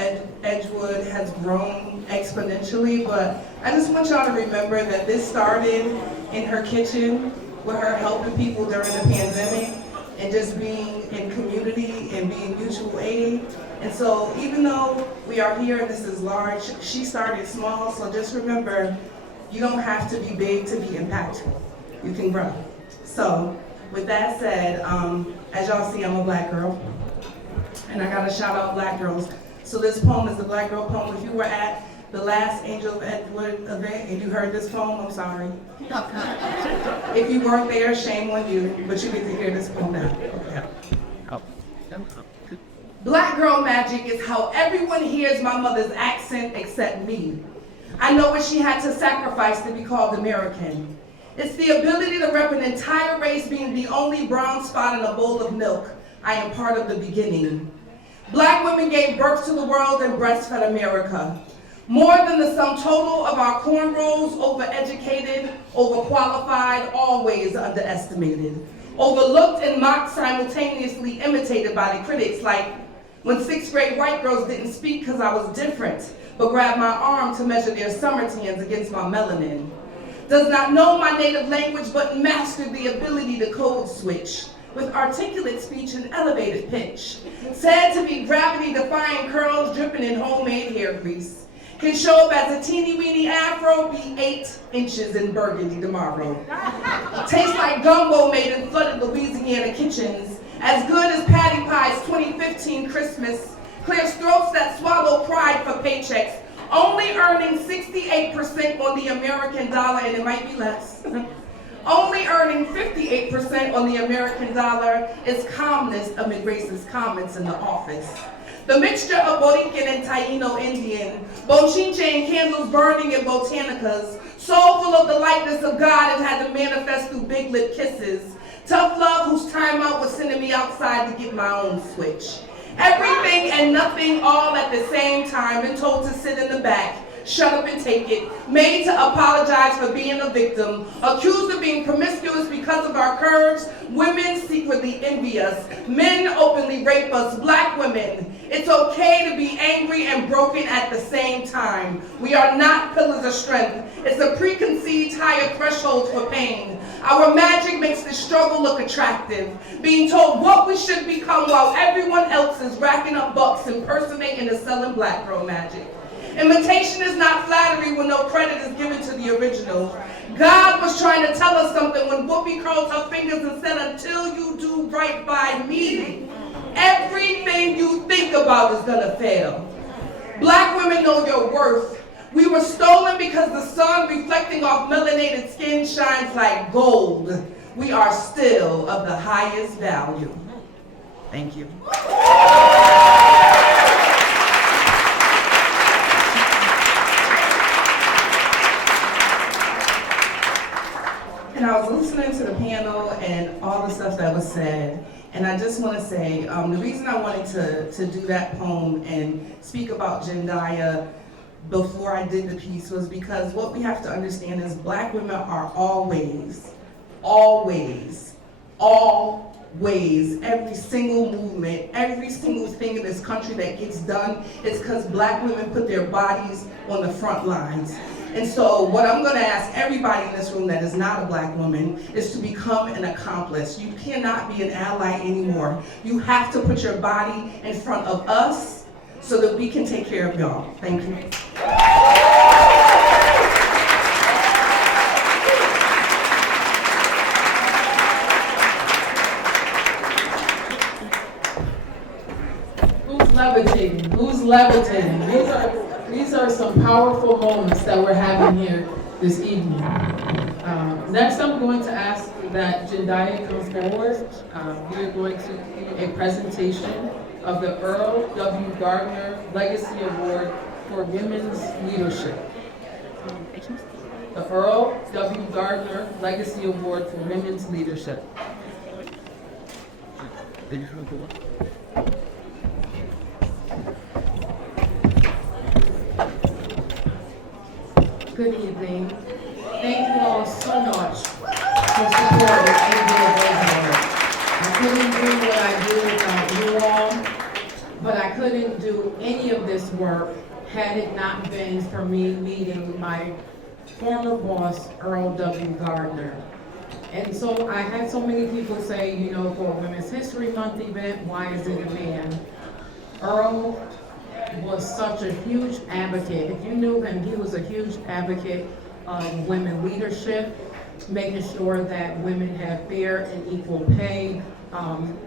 Edgewood has grown exponentially, but I just want y'all to remember that this started in her kitchen with her helping people during the pandemic and just being in community and being mutual aid. And so even though we are here and this is large, she started small, so just remember, you don't have to be big to be impactful. You can grow. So with that said, as y'all see, I'm a Black girl, and I gotta shout out Black girls. So this poem is the Black girl poem. If you were at the last Angel of Edgewood event and you heard this poem, I'm sorry. If you weren't there, shame on you, but you get to hear this poem now. Okay. Black girl magic is how everyone hears my mother's accent except me. I know what she had to sacrifice to be called American. It's the ability to rep an entire race being the only brown spot in a bowl of milk. I am part of the beginning. Black women gave birth to the world and breastfed America. More than the sum total of our cornrows, overeducated, overqualified, always underestimated. Overlooked and mocked, simultaneously imitated by the critics, like when 6th grade white girls didn't speak because I was different, but grabbed my arm to measure their summer tans against my melanin. Does not know my native language, but mastered the ability to code switch with articulate speech and elevated pitch. Said to be gravity-defying curls dripping in homemade hair grease. Can show up as a teeny-weeny afro, be 8 inches in burgundy tomorrow. Tastes like gumbo made in flooded Louisiana kitchens. As good as Patty Pie's 2015 Christmas. Clears throats that swallow pride for paychecks. Only earning 68% on the American dollar, and it might be less. Only earning 58% on the American dollar is calmness amid racist comments in the office. The mixture of Borinquen and Taino Indian, bochinche and candles burning in botanicas, soul full of the likeness of God and had to manifest through big lip kisses. Tough love whose timeout was sending me outside to get my own switch. Everything and nothing all at the same time, been told to sit in the back, shut up and take it, made to apologize for being a victim, accused of being promiscuous because of our curves, women secretly envy us, men openly rape us, Black women It's okay to be angry and broken at the same time. We are not pillars of strength. It's a preconceived higher threshold for pain. Our magic makes the struggle look attractive, being told what we should become while everyone else is racking up bucks impersonating and selling black girl magic. Imitation is not flattery when no credit is given to the original. God was trying to tell us something when Whoopi curled her fingers and said, until you do right by me, everything you think about is gonna fail. Black women know your worth. We were stolen because the sun reflecting off melanated skin shines like gold. We are still of the highest value. Thank you. And I was listening to the panel and all the stuff that was said, and I just want to say, the reason I wanted to do that poem and speak about Jendaya before I did the piece was because what we have to understand is black women are always, every single movement, every single thing in this country that gets done is because black women put their bodies on the front lines. And so what I'm gonna ask everybody in this room that is not a black woman is to become an accomplice. You cannot be an ally anymore. You have to put your body in front of us so that we can take care of y'all. Thank you. Who's levitating? Who's levitating? These are some powerful moments that we're having here this evening. Next, I'm going to ask that Jendaya comes forward. We are going to do a presentation of the Earl W. Gardner Legacy Award for Women's Leadership. The Earl W. Gardner Legacy Award for Women's Leadership. Good evening. Thank you all so much for supporting Andrea. I couldn't do what I do without you all, but I couldn't do any of this work had it not been for me meeting my former boss, Earl W. Gardner. And so I had so many people say, you know, for a Women's History Month event, why is it a man? Earl was such a huge advocate. If you knew him, he was a huge advocate of women leadership, making sure that women have fair and equal pay,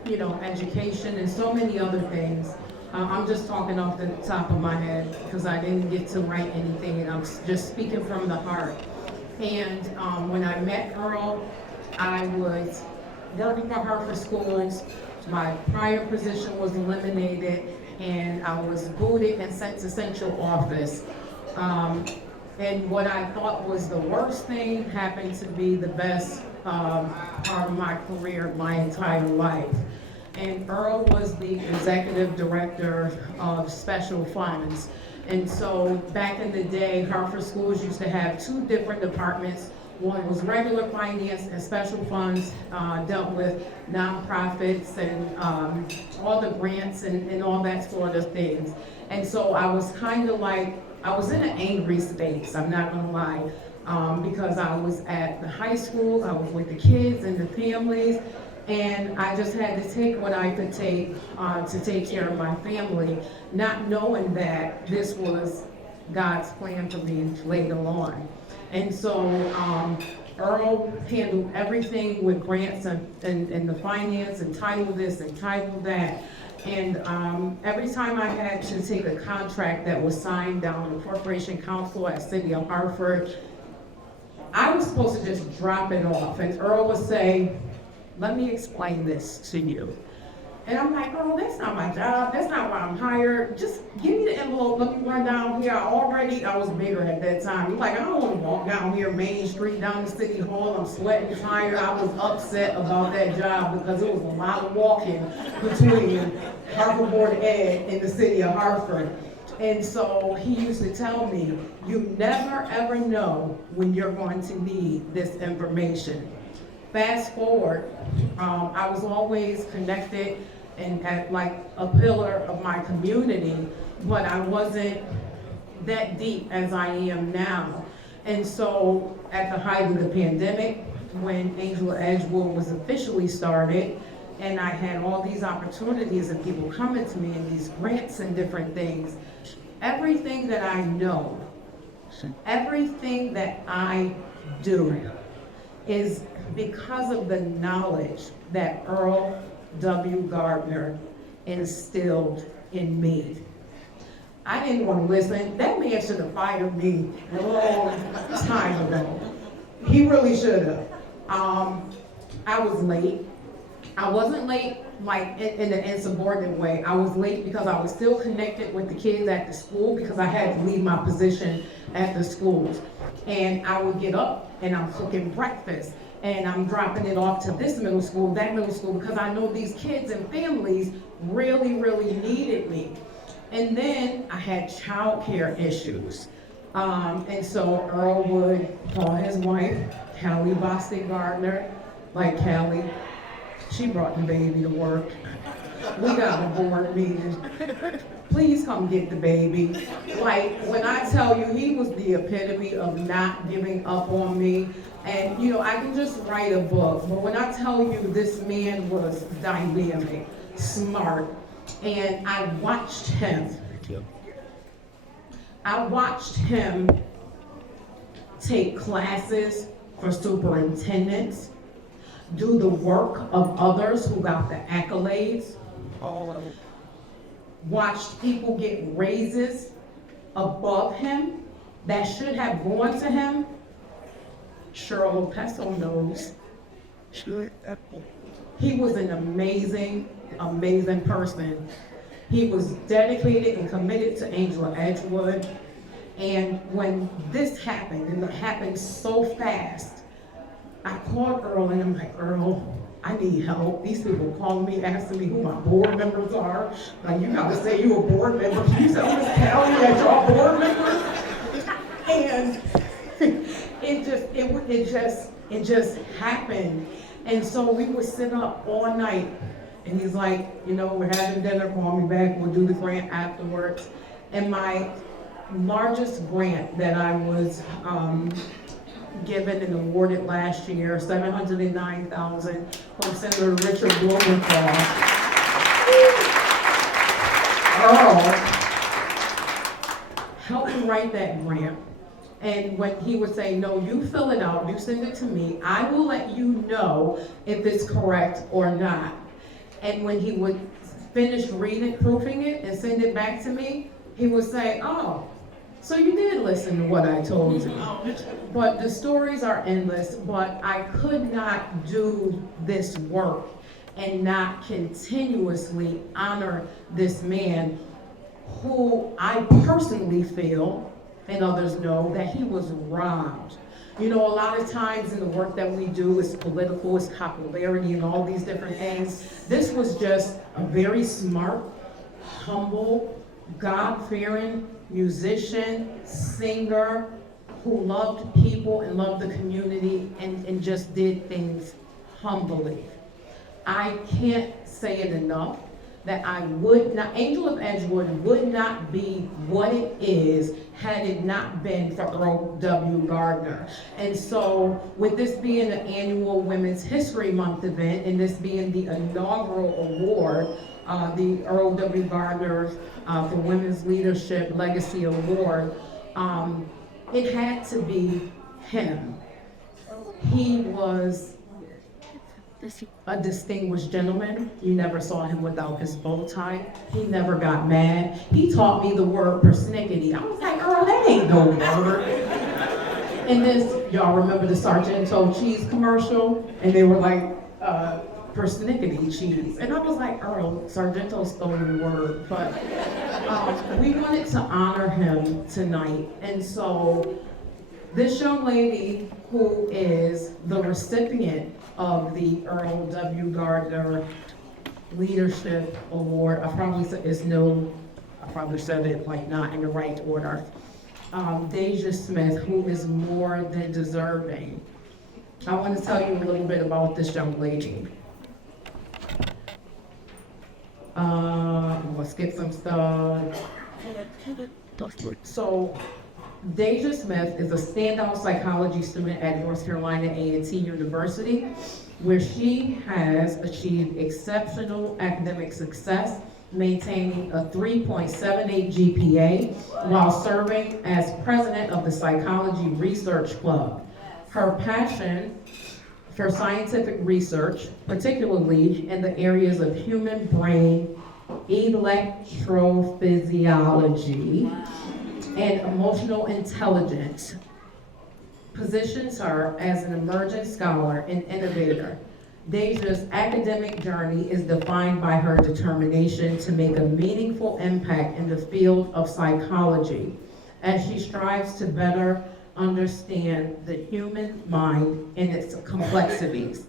you know, education, and so many other things. I'm just talking off the top of my head because I didn't get to write anything, and I'm just speaking from the heart. And when I met Earl, I was working for her for schools. My prior position was eliminated, and I was booted and sent to central office. And what I thought was the worst thing happened to be the best part of my career, my entire life. And Earl was the executive director of special funds. And so back in the day, Hartford Schools used to have two different departments. One was regular finance, and special funds dealt with nonprofits and all the grants and all that sort of things. And so I was kind of like, I was in an angry space, I'm not gonna lie, because I was at the high school, I was with the kids and the families, and I just had to take what I could take to take care of my family, not knowing that this was God's plan for me later on. And so Earl handled everything with grants and the finance, and title this and title that. And every time I had to take a contract that was signed down the Corporation Council at City of Hartford, I was supposed to just drop it off. And Earl would say, let me explain this to you. And I'm like, oh, that's not my job. That's not why I'm hired. Just give me the envelope. Let me run down here. I was bigger at that time. Like, I don't want to walk down here, Main Street, down to City Hall. I'm sweating, tired. I was upset about that job because it was a lot of walking between Hartford Board of Ed and the City of Hartford. And so he used to tell me, you never ever know when you're going to need this information. Fast forward, I was always connected and like a pillar of my community, but I wasn't that deep as I am now. And so at the height of the pandemic, when Angel of Edgewood was officially started, and I had all these opportunities and people coming to me and these grants and different things, everything that I know, everything that I do is because of the knowledge that Earl W. Gardner instilled in me. I didn't want to listen. That man should have fired me a long time ago. He really should have. I was late. I wasn't late like in an insubordinate way. I was late because I was still connected with the kids at the school because I had to leave my position at the schools. And I would get up and I'm cooking breakfast and I'm dropping it off to this middle school, that middle school, because I know these kids and families really, really needed me. And then I had childcare issues. And so Earl would call his wife, Callie Boston Gardner, like Callie, she brought the baby to work. We got a board meeting. Please come get the baby. Like, when I tell you, he was the epitome of not giving up on me. And, you know, I can just write a book, but when I tell you this man was dynamic, smart, and I watched him take classes for superintendents, do the work of others who got the accolades, watched people get raises above him that should have gone to him. Cheryl Sharp knows. He was an amazing, amazing person. He was dedicated and committed to Angel of Edgewood. And when this happened, and it happened so fast, I called Earl and I'm like, Earl, I need help. These people calling me, asking me who my board members are. Like, you gotta say you a board member. Can you tell Miss Callie that y'all board members? And it just happened. And so we would sit up all night. And he's like, you know, we're having dinner, call me back, we'll do the grant afterwards. And my largest grant that I was given and awarded last year, $709,000 from Senator Richard Blumenthal. Earl helped me write that grant. And when he would say, no, you fill it out, you send it to me, I will let you know if it's correct or not. And when he would finish reading, proofing it, and send it back to me, he would say, oh, so you did listen to what I told you. But the stories are endless, but I could not do this work and not continuously honor this man who I personally feel, and others know, that he was robbed. You know, a lot of times in the work that we do, it's political, it's popularity, and all these different things. This was just a very smart, humble, God-fearing musician, singer, who loved people and loved the community and just did things humbly. I can't say it enough that I would not, Angel of Edgewood would not be what it is had it not been for Earl W. Gardner. And so with this being an annual Women's History Month event and this being the inaugural award, the Earl W. Gardner for Women's Leadership Legacy Award, it had to be him. He was a distinguished gentleman. You never saw him without his bow tie. He never got mad. He taught me the word persnickety. I was like, Earl, that ain't no word. And this, y'all remember the Sargento cheese commercial? And they were like, persnickety cheese. And I was like, Earl, Sargento stole the word. But we wanted to honor him tonight. And so this young lady who is the recipient of the Earl W. Gardner Leadership Award, I probably said it like not in the right order. Deja Smith, who is more than deserving. I want to tell you a little bit about this young lady. I'm gonna skip some stuff. So, Deja Smith is a standout psychology student at North Carolina A&T University, where she has achieved exceptional academic success, maintaining a 3.78 GPA while serving as president of the Psychology Research Club. Her passion for scientific research, particularly in the areas of human brain, electrophysiology, and emotional intelligence, positions her as an emerging scholar and innovator. Deja's academic journey is defined by her determination to make a meaningful impact in the field of psychology as she strives to better understand the human mind and its complexities.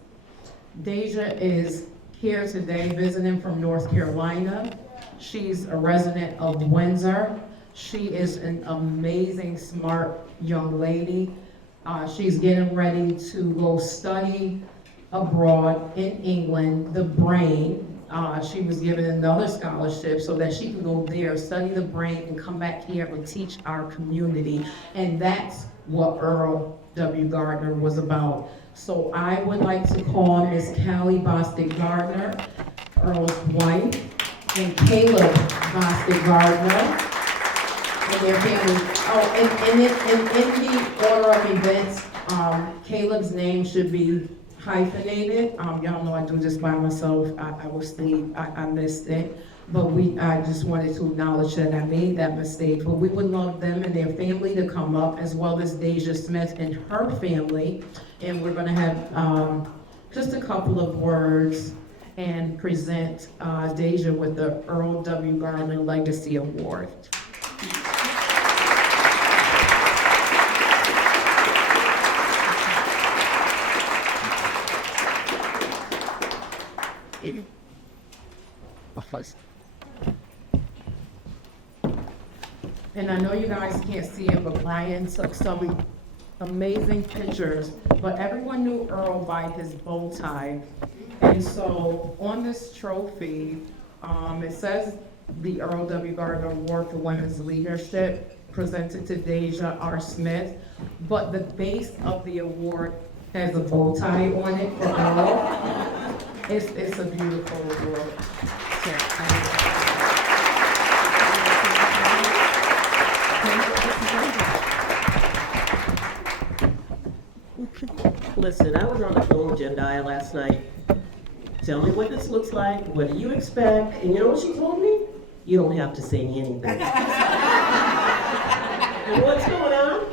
Deja is here today visiting from North Carolina. She's a resident of Windsor. She is an amazing, smart young lady. She's getting ready to go study abroad in England, the brain. She was given another scholarship so that she can go there, study the brain, and come back here and teach our community. And that's what Earl W. Gardner was about. So I would like to call Miss Callie Bostic Gardner, Earl's wife, and Caleb Bostic Gardner, and their family. Oh, and in the order of events, Caleb's name should be hyphenated. Y'all know I do this by myself. I was asleep. I missed it. But I just wanted to acknowledge that I made that mistake. But we would love them and their family to come up, as well as Deja Smith and her family. And we're going to have just a couple of words and present Deja with the Earl W. Gardner Legacy Award. And I know you guys can't see it, but Brian took some amazing pictures. But everyone knew Earl by his bow tie. And so on this trophy, it says the Earl W. Gardner Award for Women's Leadership, presented to Deja R. Smith. But the base of the award has a bow tie on it for Earl. It's a beautiful award. Listen, I was on the phone with Jodi last night. Tell me what this looks like. What do you expect? And you know what she told me? You don't have to say anything. And what's going on?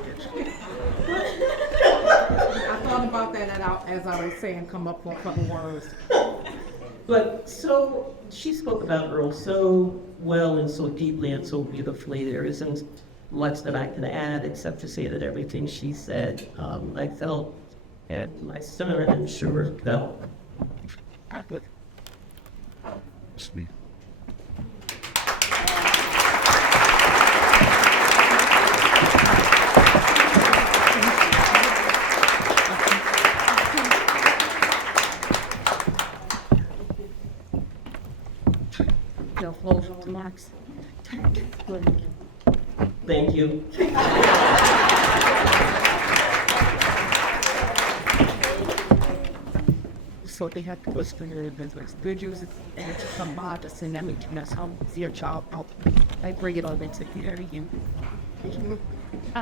I thought about that as I was saying, come up with a couple words. But so, she spoke about Earl so well and so deeply and so beautifully. There isn't much that I can add except to say that everything she said, I felt, and my son, I'm sure, felt. Sweet. Max. Thank you. So they had to listen to the good use and to come back to send them to us how their job. I bring it all into the area.